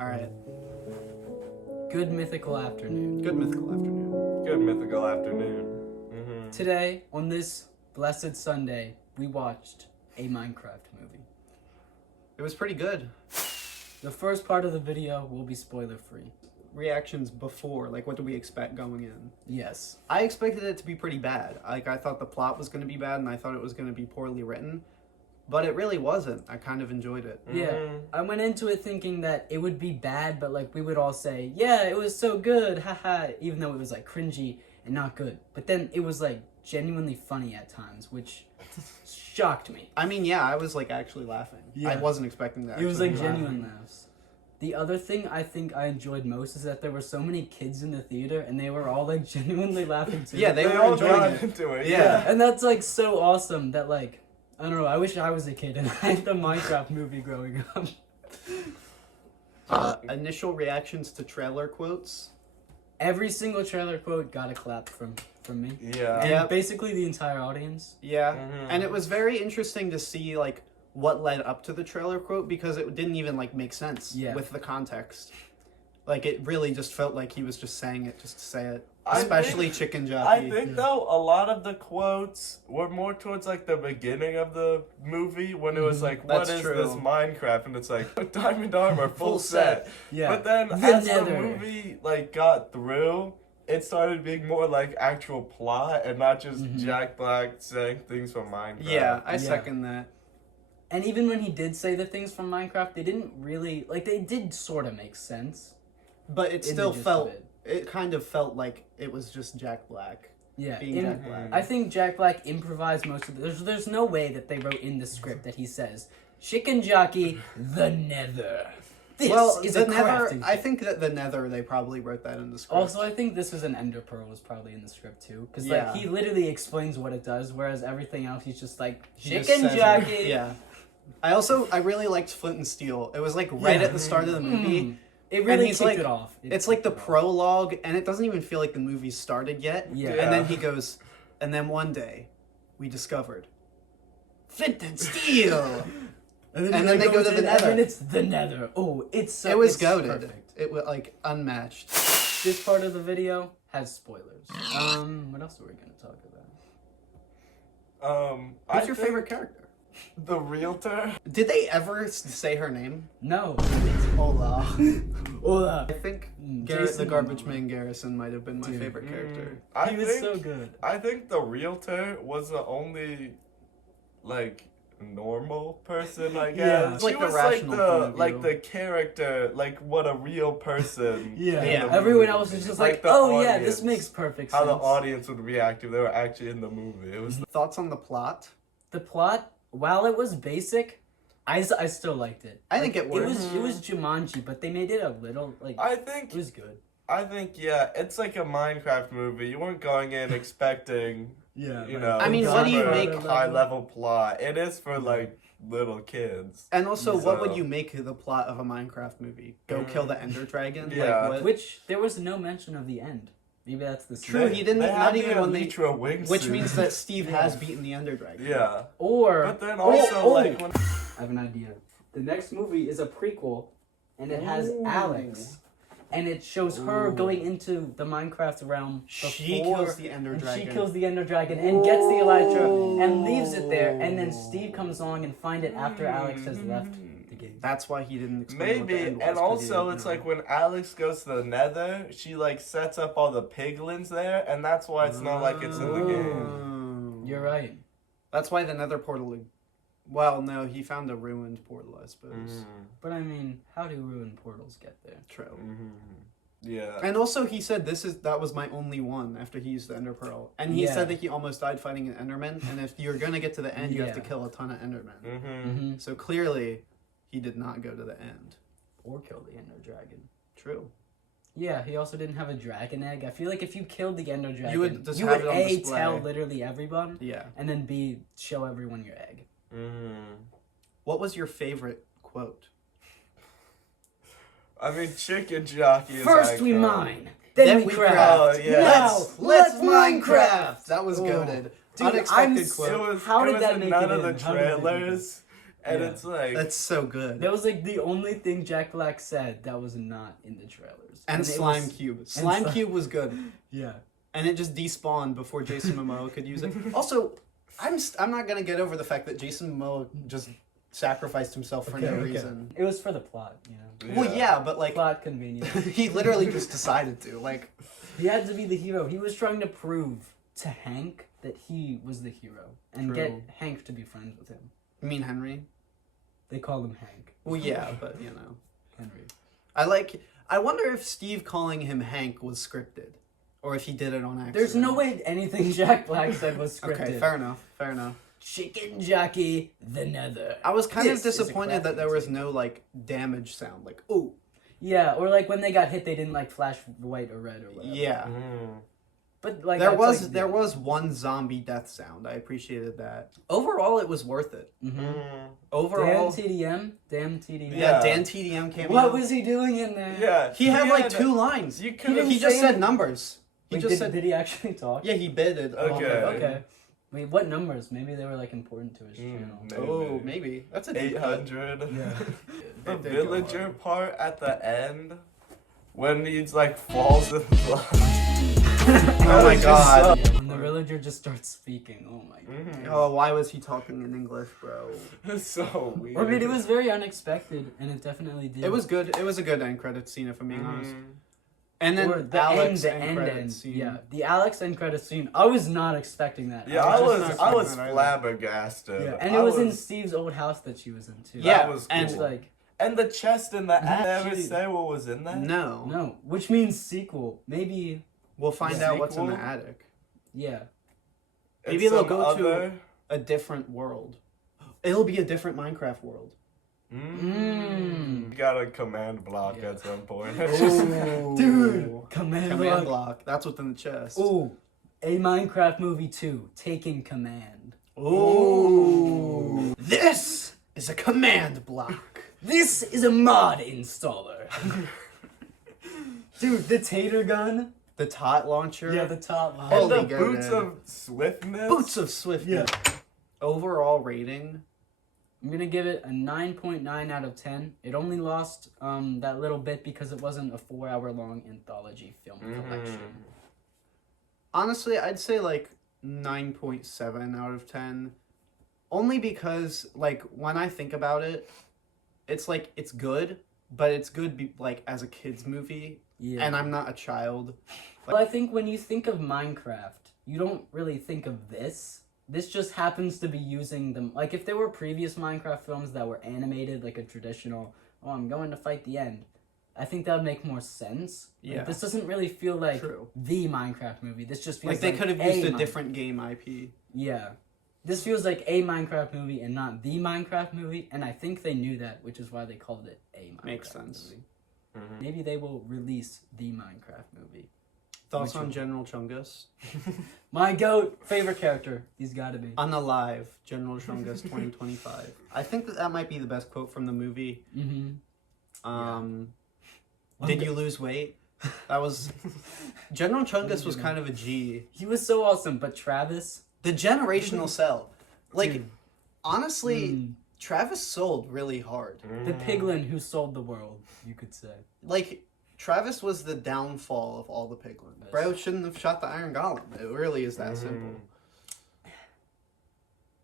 All right. Good mythical afternoon. Good mythical afternoon. Good mythical afternoon. Mm-hmm. Today, on this blessed Sunday, we watched a Minecraft movie. It was pretty good. The first part of the video will be spoiler-free. Reactions before, like what did we expect going in? Yes. I expected it to be pretty bad. Like I thought the plot was going to be bad and I thought it was going to be poorly written. But it really wasn't. I kind of enjoyed it. Yeah. I went into it thinking that it would be bad, but like we would all say, yeah, it was so good, haha, even though it was like cringy and not good. But then it was like genuinely funny at times, which shocked me. I mean, yeah, I was like actually laughing. Yeah. I wasn't expecting that. It was like genuine laughs. The other thing I think I enjoyed most is that there were so many kids in the theater and they were all like genuinely laughing too. Yeah, they were all enjoying got it. into it. Yeah. And that's like so awesome that like, I don't know, I wish I was a kid and I had the Minecraft movie growing up. Initial reactions to trailer quotes. Every single trailer quote got a clap from me. Yeah. And Yeah. basically the entire audience. Yeah. Mhm. And it was very interesting to see like what led up to the trailer quote because it didn't even like make sense with the context. Like it really just felt like he was just saying it just to say it. Especially Chicken Jockey. I think though a lot of the quotes were more towards like the beginning of the movie when it was like, "What That's is true. this Minecraft?" and it's like diamond armor, full set. Yeah. But then The as Nether. the movie like got through, it started being more like actual plot and not just Jack Black saying things from Minecraft. Yeah, I second that. And even when he did say the things from Minecraft, they didn't really, like they did sort of make sense. But it In the still gist felt of it. it kind of felt like it was just Jack Black. Yeah, Being Jack Black. I think Jack Black improvised most of the... There's no way that they wrote in the script that he says, Chicken Jockey, the Nether. This is the a Nether, crafting... I think that the Nether, they probably wrote that in the script. Also, I think this was an Ender Pearl was probably in the script too. Because Yeah. like, he literally explains what it does, whereas everything else he's just like, He just Chicken says it. Jockey. Yeah. I really liked Flint and Steel. It was like right at the start of the movie. It really he's kicked like- it off. It's like the prologue, and it doesn't even feel like the movie started yet. Yeah. And then he goes, and then one day, we discovered Flint and Steel. And then they go to the Nether. And it's the Nether. Oh, it's so... It was it's goated. perfect. It was like unmatched. This part of the video has spoilers. What else are we going to talk about? What's your favorite character? The realtor. Did they ever say her name? No. Hola. Hola. I think Jason Garrett, the garbage Momoa. man Garrison might have been my Dude. favorite character. I He was think, so good. I think the realtor was the only like normal person, I guess. Yeah. It's like She the was rational point of like view. the character, like what a real person. Yeah. Yeah. in the Everyone movie. else was just Like like, the oh yeah, audience. this makes perfect How sense. the audience would react if they were actually in the movie. It was Thoughts on the plot? The plot, while it was basic, I still liked it. I think it worked. It was Jumanji, but they made it a little, like, I think it was good. yeah, it's like a Minecraft movie. You weren't going in expecting Yeah. you know, I mean, what do you super make- high level plot? It is for like little kids. And also, what So- would you make of the plot of a Minecraft movie? Go kill the Ender Dragon? Yeah. Like, what? Which, there was no mention of the end. Maybe that's the True, secret. he didn't- They not had even the when they- Elytra wingsuit. Which means that Steve has beaten the Ender Dragon. yeah. Or... But then also like when I have an idea. The next movie is a prequel, and it has Alex, and it shows her going into the Minecraft realm before, She kills the Ender and Dragon. she kills the Ender Dragon and gets the Elytra and leaves it there, and then Steve comes along and finds it after Alex has left the game. That's why he didn't explain what the maybe end was, and 'cause he also didn't it's know. like when Alex goes to the Nether, she like sets up all the piglins there, and that's why it's not like it's in the game. Oh. You're right. That's why the Nether portal. Well, no, he found a ruined portal, I suppose. But I mean, how do ruined portals get there? True. Yeah. And also, he said that was my only one after he used the Ender Pearl, and he Yeah. said that he almost died fighting an Enderman. And if you're gonna get to the end, you have to Yeah. kill a ton of Endermen. Mm-hmm. So clearly, he did not go to the end. Or kill the Ender Dragon. True. Yeah, he also didn't have a dragon egg. I feel like if you killed the Ender Dragon, You would just have it on A, display. tell literally everyone, Yeah. and then B, show everyone your egg. What was your favorite quote? I mean, Chicken Jockey is First we iconic. mine, then we craft. Oh, yeah. Now, Let's Minecraft. Minecraft. That was Oh. goated. Dude, Unexpected I'm quote. It was, How it did was that in make none it of the in? How did they do that? trailers. And it's like... That's so good. That was like the only thing Jack Black said that was not in the trailers. And Slime Cube. Slime Cube was good. Yeah. And it just despawned before Jason Momoa could use it. Also, I'm not gonna get over the fact that Jason Momoa just sacrificed himself for no reason. It was for the plot, you know. Well, yeah, but like plot convenience. he literally just decided to. Like, he had to be the hero. He was trying to prove to Hank that he was the hero and get Hank to be friends with him. you mean Henry? They call him Hank. Well, yeah, but you know, Henry. I wonder if Steve calling him Hank was scripted, or if he did it on accident. There's no way anything Jack Black said was scripted. Okay, fair enough. Fair enough. Chicken Jockey, the Nether. I was kind of This is a disappointed that there was no like damage sound, like ooh. Yeah, or like when they got hit, they didn't like flash white or red or whatever. Yeah. But like there that's, was there was one zombie death sound. I appreciated that. Overall, it was worth it. Overall, Damn TDM. yeah, Dan TDM came. What was he doing in there? Yeah. He had like 2 lines. You He just said numbers. He Wait, just said. did he actually talk? Yeah, he bidded. Okay. Wait, what numbers? Maybe they were like important to his channel. Oh, maybe that's a deep cut. 800. Yeah. The villager part at the end, when he's like falls in love. Oh my god. Yeah, when the villager just starts speaking. Oh my god. Oh, why was he talking in English, bro? It's so weird. I mean, it was very unexpected, and it definitely did. It was good. It was a good end credit scene, if I'm being honest. And then Or the Alex end credit scene. Yeah, the Alex end credit scene. I was not expecting that. Yeah, I I was just not flabbergasted. Yeah, and it was in Steve's old house that she was in too. Yeah, That was and cool. Like And the chest in the attic. Never Actually- say what was in there. No. no, which means sequel. Maybe We'll find out what's in the Sequel? attic. yeah. It's Maybe they'll some go other... to a different world. It'll be a different Minecraft world. You got a command block Yeah. at some point. Ooh. Dude, command block. block. That's what's in the chest. Ooh, a Minecraft movie 2, Taking Command. Ooh. This is a command block. This is a mod installer. Dude, the tater gun. The tot launcher. Yeah, the top mod. And the Holy boots goodness. of swiftness. Boots of Swiftness. Overall rating. I'm gonna give it a 9.9 out of 10. It only lost that little bit because it wasn't a 4-hour long anthology film collection. Honestly, I'd say like 9.7 out of 10. Only because, like, when I think about it, it's like, it's good, but it's good, like, as a kid's movie. Yeah. And I'm not a child. Well, I think when you think of Minecraft, you don't really think of this. This just happens to be using them. Like, if there were previous Minecraft films that were animated, like a traditional, oh, I'm going to fight the end, I think that would make more sense. Like, Yeah. this doesn't really feel like True. the Minecraft movie. This just feels Like, they like could have used a Minecraft. different game IP. Yeah. This feels like a Minecraft movie and not the Minecraft movie, and I think they knew that, which is why they called it a Minecraft Makes sense. movie. Maybe they will release the Minecraft movie. Thoughts on General Chungus? My goat, favorite character. He's got to be. Unalive, General Chungus 2025. I think that might be the best quote from the movie. Did you lose weight? That was... General Chungus was kind of a G. He was so awesome, but Travis... The generational cell. Like, Dude. honestly, Travis sold really hard. The piglin who sold the world, you could say. Like, Travis was the downfall of all the piglins. Bro shouldn't have shot the Iron Golem. It really is that simple.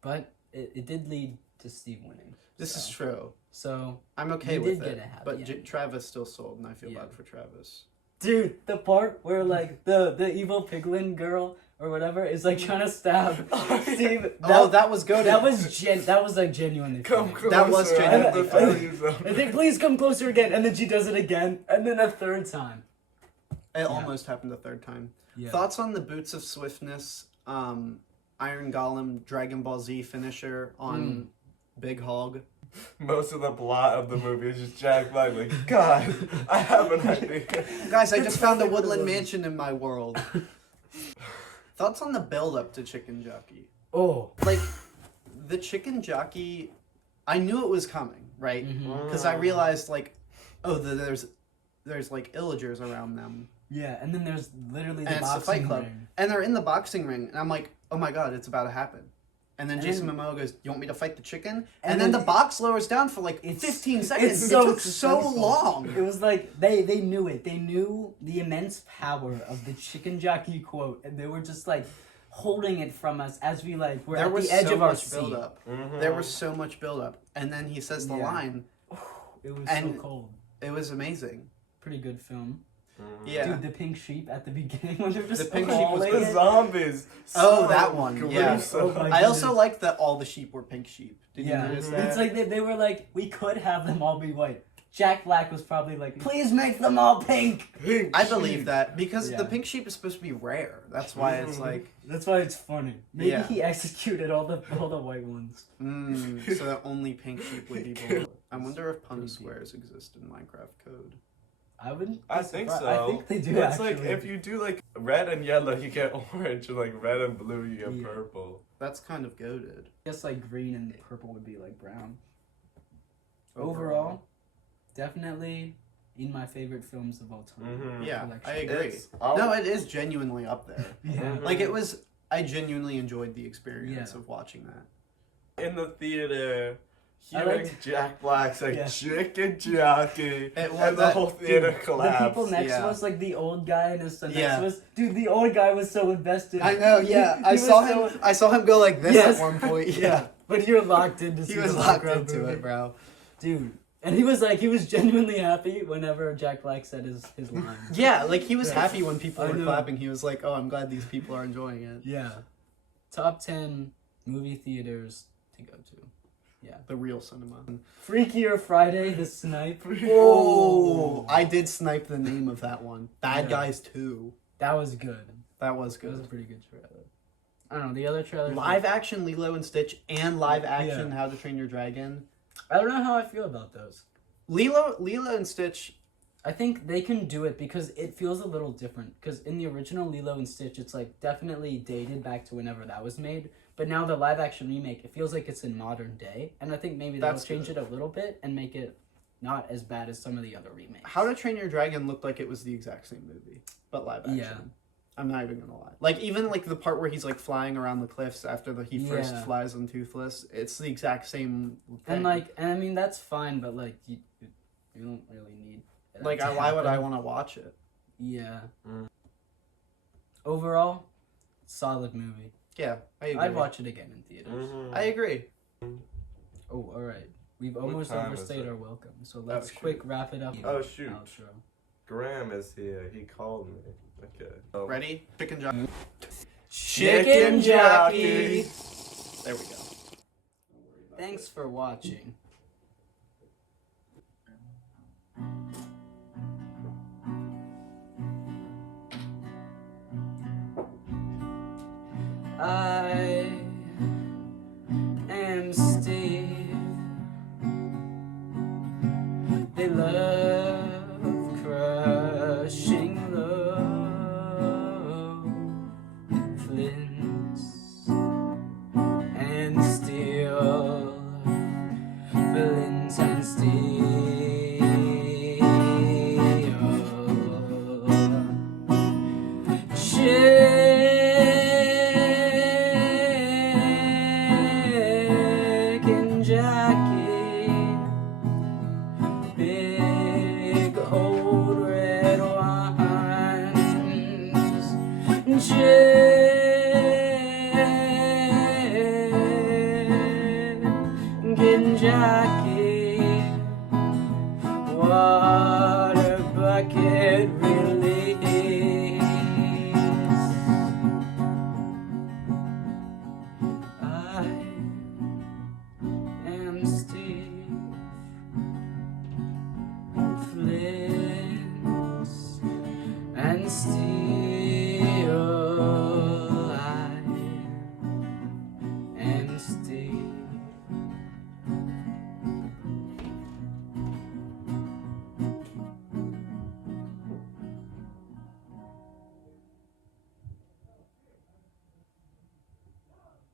But it did lead to Steve winning. This is true. So, I'm okay You with did it. get a happy But ending. Travis still sold, and I feel Yeah. bad for Travis. dude, the part where, like, the evil piglin girl or whatever is, like, trying to stab Steve. That was good. That was, like, genuinely Come funny. closer. That was I have genuinely to funny. tell you something. I think, please come closer again. And then she does it again. And then a third time. It almost happened a third time. Yeah. Thoughts on the Boots of Swiftness, Iron Golem, Dragon Ball Z finisher on Big Hog? Most of the plot of the movie is just Jack Black like, God, I have an idea. Guys, I just found a woodland mansion in my world. Thoughts on the build-up to Chicken Jockey? Oh. Like, the Chicken Jockey, I knew it was coming, right? Because I realized, like, oh, there's like illagers around them. Yeah, and then there's literally And the it's the boxing Fight Club. ring. And they're in the boxing ring, and I'm like, oh my god, it's about to happen. And then And Jason then- Momoa goes, "You want me to fight the chicken?" And And then the then box lowers down for like it's- 15 seconds. it's so it took so suspenseful. long. It was like they knew it. They knew the immense power of the chicken jockey quote, and they were just like holding it from us as we like were There at was the edge so of our much seat. build up. Mhm. There was so much build up, and then he says the Yeah. line. It was And- so cold. It was amazing. Pretty good film. Mhm. Yeah. Dude, the pink sheep at the beginning when they're just The pink sheep was hauling The it. zombies. Oh, So that one, yeah. gruesome. Oh my I also goodness. like that all the sheep were pink sheep. Did Yeah. you notice Mhm. that? It's like they were like, we could have them all be white. Jack Black was probably like, please make them all pink. Pink I sheep. believe that because Yeah. the pink sheep is supposed to be rare. That's why it's like, That's why it's funny. Maybe Yeah. he executed all the white ones. so that only pink sheep would be blue. I wonder if Punnett squares exist in Minecraft code. I wouldn't. I be think surprised. so. I think they do. It's actually. like if you do like red and yellow, you get orange, and like red and blue, you get Yeah. purple. That's kind of goated. I guess like green and purple would be like brown. Overall, definitely in my favorite films of all time. Mhm. Yeah, collection. I agree. It's No, it is genuinely up there. Yeah. Like it was, I genuinely enjoyed the experience Yeah. of watching that. in the theater. I Hearing liked- Jack Black's like Yeah. chicken jockey, It and was the that- whole theater The collapsed. people next to Yeah. us, like the old guy and his son Yeah. next to us. Dude, the old guy was so invested. I know, yeah. He I was saw so- him. I saw him go like this Yes. at one point. Yeah. Yeah, But you're locked into he see was the locked background into movie. it, bro. Dude. And he was genuinely happy whenever Jack Black said his line. Yeah, like he was Yeah. happy when people I were know. clapping. He was like, "Oh, I'm glad these people are enjoying it." Yeah. Top 10 movie theaters to go to. The real cinema. Freakier Friday the Snipe. Oh, I did snipe the name of that one. Bad Yeah. Guys 2. That was good. That was That was a good. pretty good trailer. I don't know, the other trailers. Live action Lilo and Stitch and live action Yeah. How to Train Your Dragon. I don't know how I feel about those. Lilo and Stitch. I think they can do it because it feels a little different. Because in the original Lilo and Stitch, it's like definitely dated back to whenever that was made. But now the live action remake, it feels like it's in modern day. And I think maybe that'll That's change good. it a little bit and make it not as bad as some of the other remakes. How to Train Your Dragon looked like it was the exact same movie, but live action. Yeah. I'm not even gonna lie. Like even like the part where he's like flying around the cliffs after he first Yeah. flies on Toothless, it's the exact same thing. And like, and I mean that's fine, but like you don't really need. that like to why would I happen. want to watch it? Yeah. Mm. Overall, solid movie. Yeah, I agree. I'd watch it again in theaters. Mhm. I agree. Oh, all right. We've almost time is overstayed it? our welcome, so let's shoot. quick wrap it up. Oh, shoot. Outro. Graham is here. He called me. Okay. Oh. Ready? Chicken jockey. Chicken jockey. There we go. Thanks for watching. I am Steve. They love crushing love, flints and steel, flints and steel. Chicken jockey, big old red wines. Chicken jockey, water bucket release. I am Steve Flints and Steel. I am Steve.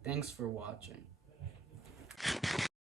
Thanks for watching.